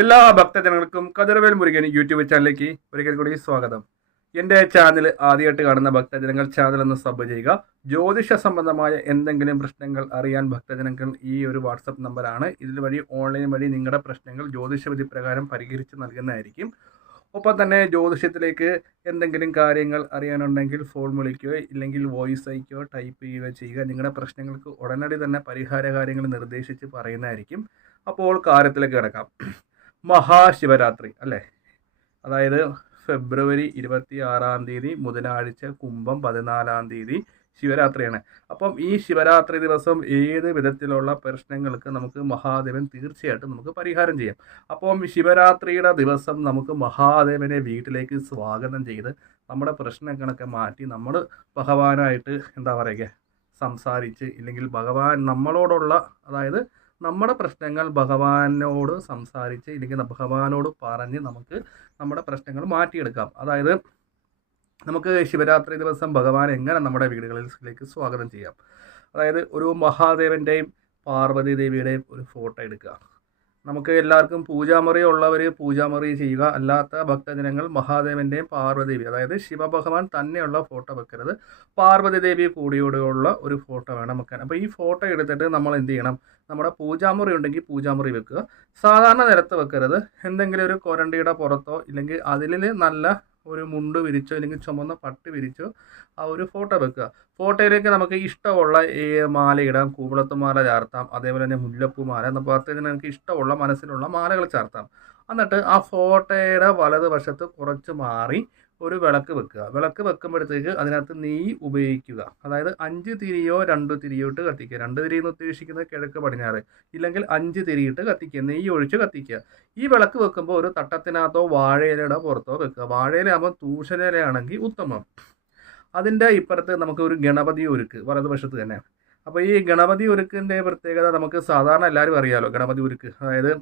എല്ലാ ഭക്തജനങ്ങൾക്കും കതിരവേൽ മുരുകൻ യൂട്യൂബ് ചാനലിലേക്ക് ഒരിക്കൽ കൂടി സ്വാഗതം. എൻ്റെ ചാനൽ ആദ്യമായിട്ട് കാണുന്ന ഭക്തജനങ്ങൾ ചാനൽ ഒന്ന് സബ് ചെയ്യുക. ജ്യോതിഷ സംബന്ധമായ എന്തെങ്കിലും പ്രശ്നങ്ങൾ അറിയാൻ ഭക്തജനങ്ങൾ ഈ ഒരു വാട്സപ്പ് നമ്പറാണ്. ഇതിൽ വഴി ഓൺലൈൻ വഴി നിങ്ങളുടെ പ്രശ്നങ്ങൾ ജ്യോതിഷ വിധി പ്രകാരം പരിഹരിച്ച് നൽകുന്നതായിരിക്കും. ഒപ്പം തന്നെ ജ്യോതിഷത്തിലേക്ക് എന്തെങ്കിലും കാര്യങ്ങൾ അറിയാനുണ്ടെങ്കിൽ ഫോൺ വിളിക്കുകയോ ഇല്ലെങ്കിൽ വോയിസ് അയക്കുകയോ ടൈപ്പ് ചെയ്യുകയോ ചെയ്യുക. നിങ്ങളുടെ പ്രശ്നങ്ങൾക്ക് ഉടനടി തന്നെ പരിഹാര കാര്യങ്ങൾ നിർദ്ദേശിച്ച് പറയുന്നതായിരിക്കും. അപ്പോൾ കാര്യത്തിലേക്ക് കിടക്കാം. മഹാശിവരാത്രി അല്ലേ, അതായത് ഫെബ്രുവരി 26 ബുധനാഴ്ച, കുംഭം 14 ശിവരാത്രിയാണ്. അപ്പം ഈ ശിവരാത്രി ദിവസം ഏത് വിധത്തിലുള്ള പ്രശ്നങ്ങൾക്ക് നമുക്ക് മഹാദേവൻ തീർച്ചയായിട്ടും നമുക്ക് പരിഹാരം ചെയ്യാം. അപ്പം ശിവരാത്രിയുടെ ദിവസം നമുക്ക് മഹാദേവനെ വീട്ടിലേക്ക് സ്വാഗതം ചെയ്ത് നമ്മുടെ പ്രശ്നങ്ങളൊക്കെ മാറ്റി നമ്മൾ ഭഗവാനായിട്ട് എന്താ പറയുക സംസാരിച്ച്, ഇല്ലെങ്കിൽ ഭഗവാൻ നമ്മളോടുള്ള, അതായത് നമ്മുടെ പ്രശ്നങ്ങൾ ഭഗവാനോട് സംസാരിച്ച് ഇല്ലെങ്കിൽ ഭഗവാനോട് പറഞ്ഞ് നമുക്ക് നമ്മുടെ പ്രശ്നങ്ങൾ മാറ്റിയെടുക്കാം. അതായത് നമുക്ക് ശിവരാത്രി ദിവസം ഭഗവാൻ എങ്ങനെ നമ്മുടെ വീടുകളിലേക്ക് സ്വാഗതം ചെയ്യാം. അതായത് ഒരു മഹാദേവൻ്റെയും പാർവതി ദേവിയുടെയും ഒരു ഫോട്ടോ എടുക്കുക. നമുക്ക് എല്ലാവർക്കും പൂജാമുറി ഉള്ളവർ പൂജാമുറി ചെയ്യുക. അല്ലാത്ത ഭക്തജനങ്ങൾ മഹാദേവൻ്റെയും പാർവതി ദേവി, അതായത് ശിവഭഗവാൻ തന്നെയുള്ള ഫോട്ടോ വെക്കരുത്, പാർവതി ദേവി കൂടിയോടെയുള്ള ഒരു ഫോട്ടോ വേണം വെക്കാൻ. അപ്പോൾ ഈ ഫോട്ടോ എടുത്തിട്ട് നമ്മൾ എന്ത് ചെയ്യണം, നമ്മുടെ പൂജാമുറി ഉണ്ടെങ്കിൽ പൂജാമുറി വെക്കുക. സാധാരണ നിലത്ത് വെക്കരുത്. എന്തെങ്കിലും ഒരു കൊരണ്ടിയുടെ പുറത്തോ ഇല്ലെങ്കിൽ അതിൽ നല്ല ഒരു മുണ്ട് വിരിച്ചോ അല്ലെങ്കിൽ ചുമന്ന പട്ട് വിരിച്ചോ ആ ഒരു ഫോട്ടോ വെക്കുക. ഫോട്ടോയിലേക്ക് നമുക്ക് ഇഷ്ടമുള്ള മാല ഇടാം. കൂവളത്ത് മാല ചാർത്താം, അതേപോലെ തന്നെ മുല്ലപ്പൂ മാല, ഭക്തജനങ്ങൾക്ക് നമുക്ക് ഇഷ്ടമുള്ള മനസ്സിലുള്ള മാലകൾ ചാർത്താം. എന്നിട്ട് ആ ഫോട്ടോയുടെ വലതുവശത്ത് കുറച്ച് മാറി ഒരു വിളക്ക് വെക്കുക. വിളക്ക് വെക്കുമ്പോഴത്തേക്ക് അതിനകത്ത് നെയ്യ് ഉപയോഗിക്കുക. അതായത് 5 തിരിയോ 2 തിരിയോ ഇട്ട് കത്തിക്കുക. 2 തിരി എന്ന് ഉദ്ദേശിക്കുന്നത് കിഴക്ക് പടിഞ്ഞാറ്, ഇല്ലെങ്കിൽ 5 തിരിയിട്ട് കത്തിക്കുക, നെയ്യ് ഒഴിച്ച് കത്തിക്കുക. ഈ വിളക്ക് വെക്കുമ്പോൾ ഒരു തട്ടത്തിനകത്തോ വാഴയിലയുടെ പുറത്തോ വെക്കുക. വാഴയിലാകുമ്പോൾ തൂഷനിലയാണെങ്കിൽ ഉത്തമം. അതിൻ്റെ ഇപ്പുറത്ത് നമുക്ക് ഒരു ഗണപതി ഉരുക്ക് വലതുവശത്ത് തന്നെ. അപ്പോൾ ഈ ഗണപതി ഉരുക്കിൻ്റെ പ്രത്യേകത നമുക്ക് സാധാരണ എല്ലാവരും അറിയാമല്ലോ. ഗണപതി ഉരുക്ക് അതായത്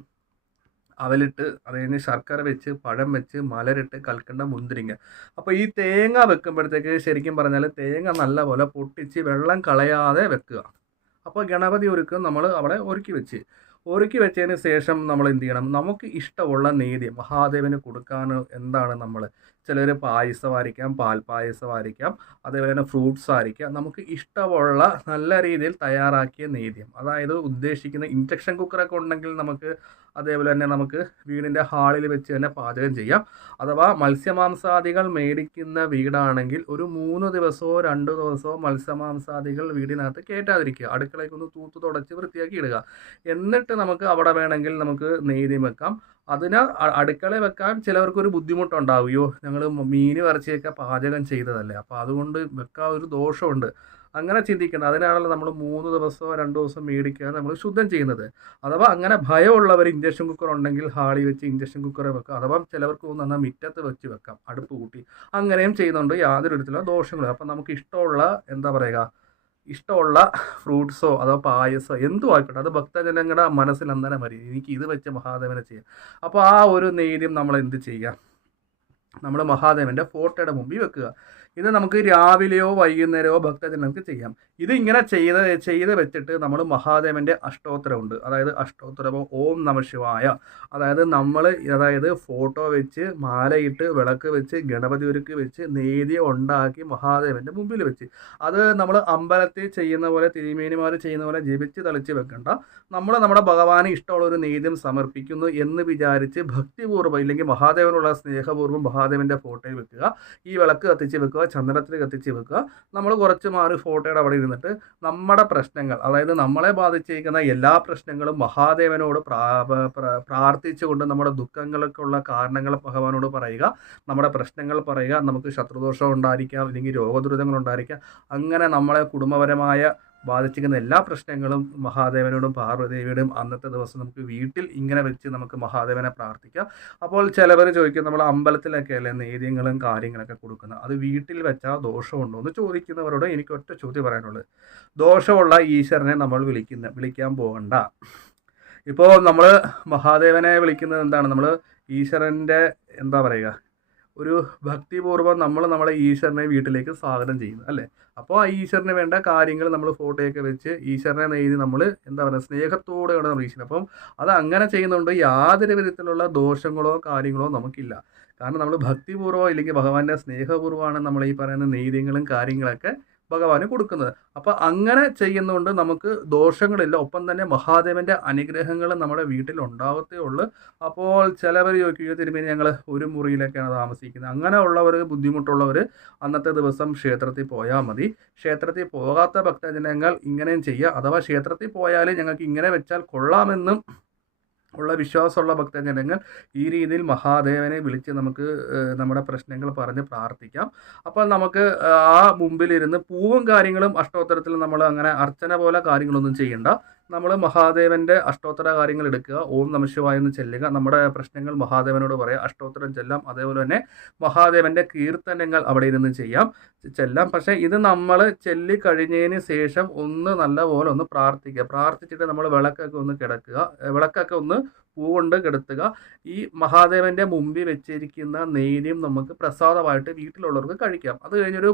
അവലിട്ട്, അത് കഴിഞ്ഞ് ശർക്കര വെച്ച്, പഴം വെച്ച്, മലരിട്ട്, കൽക്കണ്ട, മുന്തിരിങ്ങ. അപ്പോൾ ഈ തേങ്ങ വെക്കുമ്പോഴത്തേക്ക് ശരിക്കും പറഞ്ഞാൽ തേങ്ങ നല്ലപോലെ പൊട്ടിച്ച് വെള്ളം കളയാതെ വെക്കുക. അപ്പോൾ ഗണപതി ഒരുക്ക് നമ്മൾ അവിടെ ഒരുക്കി വെച്ചതിന് ശേഷം നമ്മൾ എന്ത് ചെയ്യണം, നമുക്ക് ഇഷ്ടമുള്ള നേദ്യം മഹാദേവന് കൊടുക്കാൻ എന്താണ് നമ്മൾ, ചിലർ പായസമായിരിക്കാം, പാൽപ്പായസമായിരിക്കാം, അതേപോലെ തന്നെ ഫ്രൂട്ട്സ് ആയിരിക്കാം. നമുക്ക് ഇഷ്ടമുള്ള നല്ല രീതിയിൽ തയ്യാറാക്കിയ നേദ്യം, അതായത് ഉദ്ദേശിക്കുന്ന ഇൻഡക്ഷൻ കുക്കറൊക്കെ ഉണ്ടെങ്കിൽ നമുക്ക് അതേപോലെ തന്നെ നമുക്ക് വീടിൻ്റെ ഹാളിൽ വെച്ച് തന്നെ പാചകം ചെയ്യാം. അഥവാ മത്സ്യമാംസാദികൾ മേടിക്കുന്ന വീടാണെങ്കിൽ ഒരു 3 ദിവസമോ 2 ദിവസമോ മത്സ്യമാംസാദികൾ വീടിനകത്ത് കയറ്റാതിരിക്കുക. അടുക്കളയ്ക്കൊന്ന് തൂത്ത് തുടച്ച് വൃത്തിയാക്കി ഇടുക. എന്നിട്ട് നമുക്ക് അവിടെ വേണമെങ്കിൽ നമുക്ക് നേദ്യം വെക്കാം. അതിന് അടുക്കള വെക്കാൻ ചിലവർക്കൊരു ബുദ്ധിമുട്ടുണ്ടാവുകയോ, ഞങ്ങൾ മീൻ ഇറച്ചിയൊക്കെ പാചകം ചെയ്തതല്ലേ, അപ്പോൾ അതുകൊണ്ട് വെക്കാൻ ഒരു ദോഷമുണ്ട്, അങ്ങനെ ചിന്തിക്കണം. അതിനാണല്ലോ നമ്മൾ 3 ദിവസമോ 2 ദിവസം മേടിക്കാതെ നമ്മൾ ശുദ്ധം ചെയ്യുന്നത്. അഥവാ അങ്ങനെ ഭയമുള്ളവർ ഇൻഡക്ഷൻ കുക്കർ ഉണ്ടെങ്കിൽ ഹാളിൽ വെച്ച് ഇൻഡക്ഷൻ കുക്കറെ വെക്കാം. അഥവാ ചിലവർക്ക് തോന്നുന്ന മുറ്റത്ത് വെച്ച് വെക്കാം, അടുപ്പ് കൂട്ടി. അങ്ങനെയും ചെയ്യുന്നുണ്ട്, യാതൊരു വിധത്തിലുള്ള ദോഷങ്ങളും. അപ്പം നമുക്ക് ഇഷ്ടമുള്ള എന്താ പറയുക, ഇഷ്ടമുള്ള ഫ്രൂട്ട്സോ അതോ പായസോ എന്തും ആയിക്കോട്ടെ, അത് ഭക്തജനങ്ങളുടെ മനസ്സിൽ അന്നേരം വരും, എനിക്ക് ഇത് വെച്ച് മഹാദേവനെ ചെയ്യാം. അപ്പോൾ ആ ഒരു നേദ്യം നമ്മൾ എന്ത് ചെയ്യുക, നമ്മൾ മഹാദേവൻ്റെ ഫോട്ടോയുടെ മുമ്പിൽ വെക്കുക. ഇത് നമുക്ക് രാവിലെയോ വൈകുന്നേരമോ ഭക്തജനങ്ങൾക്ക് ചെയ്യാം. ഇത് ഇങ്ങനെ ചെയ്ത് വെച്ചിട്ട് നമ്മൾ മഹാദേവൻ്റെ അഷ്ടോത്തരമുണ്ട്. അതായത് അഷ്ടോത്തരമോ ഓം നമഃശിവായ, അതായത് ഫോട്ടോ വെച്ച്, മാലയിട്ട്, വിളക്ക് വെച്ച്, ഗണപതി ഒരുക്ക് വെച്ച്, നേദ്യം ഉണ്ടാക്കി മഹാദേവൻ്റെ മുമ്പിൽ വെച്ച്, അത് നമ്മൾ അമ്പലത്തിൽ ചെയ്യുന്ന പോലെ, തിരുമേനിമാർ ചെയ്യുന്ന പോലെ ജപിച്ച് തളിച്ച് വെക്കണ്ട. നമ്മുടെ ഭഗവാന് ഇഷ്ടമുള്ള ഒരു നേദ്യം സമർപ്പിക്കുന്നു എന്ന് വിചാരിച്ച് ഭക്തിപൂർവ്വം, ഇല്ലെങ്കിൽ മഹാദേവനുള്ള സ്നേഹപൂർവ്വം മഹാദേവൻ്റെ ഫോട്ടോയിൽ വെക്കുക. ഈ വിളക്ക് കത്തിച്ച് വെക്കുക, ചന്ദനത്തിൽ കത്തിച്ച് വെക്കുക. നമ്മൾ കുറച്ച് മാറി ഫോട്ടോയുടെ അവിടെ ഇരുന്നിട്ട് നമ്മുടെ പ്രശ്നങ്ങൾ, അതായത് നമ്മളെ ബാധിച്ചിരിക്കുന്ന എല്ലാ പ്രശ്നങ്ങളും മഹാദേവനോട് പ്രാർത്ഥിച്ചുകൊണ്ട് നമ്മുടെ ദുഃഖങ്ങൾക്കുള്ള കാരണങ്ങൾ ഭഗവാനോട് പറയുക, നമ്മുടെ പ്രശ്നങ്ങൾ പറയുക. നമുക്ക് ശത്രുദോഷം ഉണ്ടായിരിക്കാം, അല്ലെങ്കിൽ രോഗദുരിതങ്ങൾ ഉണ്ടായിരിക്കാം. അങ്ങനെ നമ്മളെ കുടുംബപരമായ ബാധിച്ചിരിക്കുന്ന എല്ലാ പ്രശ്നങ്ങളും മഹാദേവനോടും പാർവതിദേവിയോടും അന്നത്തെ ദിവസം നമുക്ക് വീട്ടിൽ ഇങ്ങനെ വെച്ച് നമുക്ക് മഹാദേവനെ പ്രാർത്ഥിക്കാം. അപ്പോൾ ചിലവർ ചോദിക്കും, നമ്മൾ അമ്പലത്തിലൊക്കെ അല്ലേ നേദ്യങ്ങളും കാര്യങ്ങളൊക്കെ കൊടുക്കുന്നത്, അത് വീട്ടിൽ വെച്ചാൽ ദോഷമുണ്ടോ എന്ന് ചോദിക്കുന്നവരോട് എനിക്ക് ഒറ്റ ചോദ്യം പറയാനുള്ളത്, ദോഷമുള്ള ഈശ്വരനെ നമ്മൾ വിളിക്കാൻ പോകണ്ട. ഇപ്പോൾ നമ്മൾ മഹാദേവനെ വിളിക്കുന്നത് എന്താണ്, നമ്മൾ ഈശ്വരൻ്റെ എന്താ പറയുക, ഒരു ഭക്തിപൂർവ്വം നമ്മൾ നമ്മളെ ഈശ്വരനെ വീട്ടിലേക്ക് സ്വാഗതം ചെയ്യുന്നു അല്ലേ. അപ്പോൾ ആ ഈശ്വരന് വേണ്ട കാര്യങ്ങൾ നമ്മൾ ഫോട്ടോയൊക്കെ വെച്ച് ഈശ്വരനെ നെയ്ത് നമ്മൾ എന്താ പറയുക സ്നേഹത്തോടെയാണ് നമ്മൾ ഈശ്വരൻ. അപ്പം അത് അങ്ങനെ ചെയ്യുന്നതുകൊണ്ട് യാതൊരു വിധത്തിലുള്ള ദോഷങ്ങളോ കാര്യങ്ങളോ നമുക്കില്ല. കാരണം നമ്മൾ ഭക്തിപൂർവ്വം ഇല്ലെങ്കിൽ ഭഗവാന്റെ സ്നേഹപൂർവ്വമാണ് നമ്മൾ ഈ പറയുന്ന നെയ്ത്യങ്ങളും കാര്യങ്ങളൊക്കെ ഭഗവാന് കൊടുക്കുന്നത്. അപ്പോൾ അങ്ങനെ ചെയ്യുന്നതുകൊണ്ട് നമുക്ക് ദോഷങ്ങളില്ല. ഒപ്പം തന്നെ മഹാദേവന്റെ അനുഗ്രഹങ്ങൾ നമ്മുടെ വീട്ടിൽ ഉണ്ടാവത്തേ ഉള്ളൂ. അപ്പോൾ ചിലവർ ചോദിക്കുകയോ തിരുമേനി ഞങ്ങൾ ഒരു മുറിയിലൊക്കെയാണ് താമസിക്കുന്നത്. അങ്ങനെ ഉള്ളവർ ബുദ്ധിമുട്ടുള്ളവർ അന്നത്തെ ദിവസം ക്ഷേത്രത്തിൽ പോയാൽ മതി. ക്ഷേത്രത്തിൽ പോകാത്ത ഭക്തജനങ്ങൾ ഇങ്ങനെയും ചെയ്യുക. അഥവാ ക്ഷേത്രത്തിൽ പോയാൽ ഞങ്ങൾക്ക് ഇങ്ങനെ വെച്ചാൽ കൊള്ളാമെന്നും ഉള്ള വിശ്വാസമുള്ള ഭക്തജനങ്ങൾ ഈ രീതിയിൽ മഹാദേവനെ വിളിച്ച് നമുക്ക് നമ്മുടെ പ്രശ്നങ്ങൾ പറഞ്ഞ് പ്രാർത്ഥിക്കാം. അപ്പോൾ നമുക്ക് ആ മുമ്പിലിരുന്ന് പൂവും കാര്യങ്ങളും അഷ്ടോത്തരത്തിൽ നമ്മൾ അങ്ങനെ അർച്ചന പോലെ കാര്യങ്ങളൊന്നും ചെയ്യണ്ട. നമ്മൾ മഹാദേവന്റെ അഷ്ടോത്തര കാര്യങ്ങൾ എടുക്കുക, ഓം നമഃശിവായ എന്ന് ചെല്ലുക, നമ്മുടെ പ്രശ്നങ്ങൾ മഹാദേവനോട് പറയുക, അഷ്ടോത്തരം ചെല്ലാം. അതേപോലെ തന്നെ മഹാദേവന്റെ കീർത്തനങ്ങൾ അവിടെ ഇരുന്ന് ചെല്ലാം. പക്ഷേ ഇത് നമ്മൾ ചൊല്ലി കഴിഞ്ഞതിന് ശേഷം ഒന്ന് നല്ലപോലെ ഒന്ന് പ്രാർത്ഥിച്ചിട്ട് നമ്മൾ വിളക്കൊക്കെ ഒന്ന് കിടക്കുക, വിളക്കൊക്കെ ഒന്ന് പൂ കൊണ്ട് കെടുത്തുക. ഈ മഹാദേവന്റെ മുമ്പിൽ വെച്ചിരിക്കുന്ന നെയ്യും നമുക്ക് പ്രസാദമായിട്ട് വീട്ടിലുള്ളവർക്ക് കഴിക്കാം. അത് കഴിഞ്ഞൊരു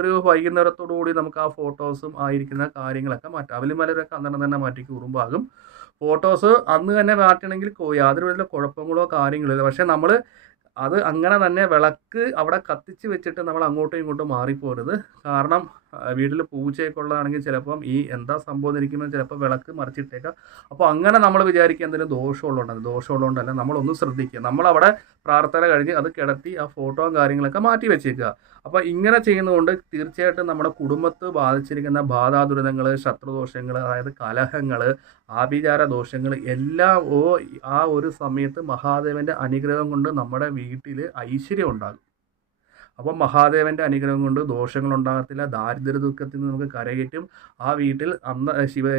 ഒരു വൈകുന്നേരത്തോടു കൂടി നമുക്ക് ആ ഫോട്ടോസും ആയിരിക്കുന്ന കാര്യങ്ങളൊക്കെ മാറ്റാം. അവലിമലരൊക്കെ അന്നേരം തന്നെ മാറ്റി കുറുമ്പാകും. ഫോട്ടോസ് അന്ന് തന്നെ മാറ്റണമെങ്കിൽ യാതൊരു വിധത്തിലുള്ള കുഴപ്പങ്ങളോ കാര്യങ്ങളോ ഇല്ല. പക്ഷേ നമ്മൾ അത് അങ്ങനെ തന്നെ വിളക്ക് അവിടെ കത്തിച്ച് വെച്ചിട്ട് നമ്മൾ അങ്ങോട്ടും ഇങ്ങോട്ടും മാറിപ്പോരുത്. കാരണം വീട്ടിൽ പൂച്ചയൊക്കെ ഉള്ളതാണെങ്കിൽ ചിലപ്പം ഈ എന്താ സംഭവം ഇരിക്കുമ്പോൾ ചിലപ്പോൾ വിളക്ക് മറിച്ചിട്ടേക്കാം. അപ്പോൾ അങ്ങനെ നമ്മൾ വിചാരിക്കുക എന്തെങ്കിലും ദോഷമുള്ളതുകൊണ്ടല്ല, നമ്മളൊന്ന് ശ്രദ്ധിക്കുക. നമ്മളവിടെ പ്രാർത്ഥന കഴിഞ്ഞ് അത് കിടത്തി ആ ഫോട്ടോയും കാര്യങ്ങളൊക്കെ മാറ്റി വെച്ചേക്കുക. അപ്പോൾ ഇങ്ങനെ ചെയ്യുന്നതുകൊണ്ട് തീർച്ചയായിട്ടും നമ്മുടെ കുടുംബത്ത് ബാധിച്ചിരിക്കുന്ന ബാധാദുരിതങ്ങൾ, ശത്രുദോഷങ്ങൾ, അതായത് കലഹങ്ങൾ, ആഭിചാര ദോഷങ്ങൾ എല്ലാം ആ ഒരു സമയത്ത് മഹാദേവന്റെ അനുഗ്രഹം കൊണ്ട് നമ്മുടെ വീട്ടിൽ ഐശ്വര്യം ഉണ്ടാകും. അപ്പം മഹാദേവന്റെ അനുഗ്രഹം കൊണ്ട് ദോഷങ്ങൾ ഉണ്ടാകത്തില്ല. ദാരിദ്ര്യ ദുഃഖത്തിൽ നിന്ന് നമുക്ക് കരകയറ്റും. ആ വീട്ടിൽ അന്ന്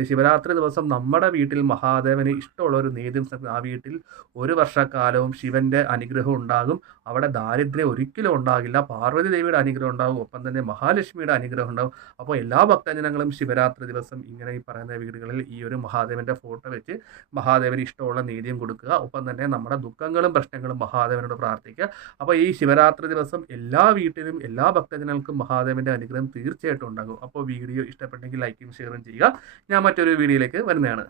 ശിവരാത്രി ദിവസം നമ്മുടെ വീട്ടിൽ മഹാദേവന് ഇഷ്ടമുള്ള ഒരു നേദ്യം ആ വീട്ടിൽ ഒരു വർഷക്കാലവും ശിവന്റെ അനുഗ്രഹം ഉണ്ടാകും. അവിടെ ദാരിദ്ര്യം ഒരിക്കലും ഉണ്ടാകില്ല. പാർവതി ദേവിയുടെ അനുഗ്രഹം ഉണ്ടാകും. ഒപ്പം തന്നെ മഹാലക്ഷ്മിയുടെ അനുഗ്രഹം ഉണ്ടാകും. അപ്പോൾ എല്ലാ ഭക്തജനങ്ങളും ശിവരാത്രി ദിവസം ഇങ്ങനെ ഈ പറയുന്ന വീടുകളിൽ ഈ ഒരു മഹാദേവന്റെ ഫോട്ടോ വെച്ച് മഹാദേവന് ഇഷ്ടമുള്ള നേദ്യം കൊടുക്കുക. ഒപ്പം തന്നെ നമ്മുടെ ദുഃഖങ്ങളും പ്രശ്നങ്ങളും മഹാദേവനോട് പ്രാർത്ഥിക്കുക. അപ്പോൾ ഈ ശിവരാത്രി ദിവസം എല്ലാ വീട്ടിലും എല്ലാ ഭക്തജനങ്ങൾക്കും മഹാദേവന്റെ അനുഗ്രഹം തീർച്ചയായിട്ടും ഉണ്ടാകും. അപ്പോൾ വീഡിയോ ഇഷ്ടപ്പെട്ടെങ്കിൽ ലൈക്കും ഷെയറും ചെയ്യുക. ഞാൻ മറ്റൊരു വീഡിയോയിലേക്ക് വരുന്നതാണ്.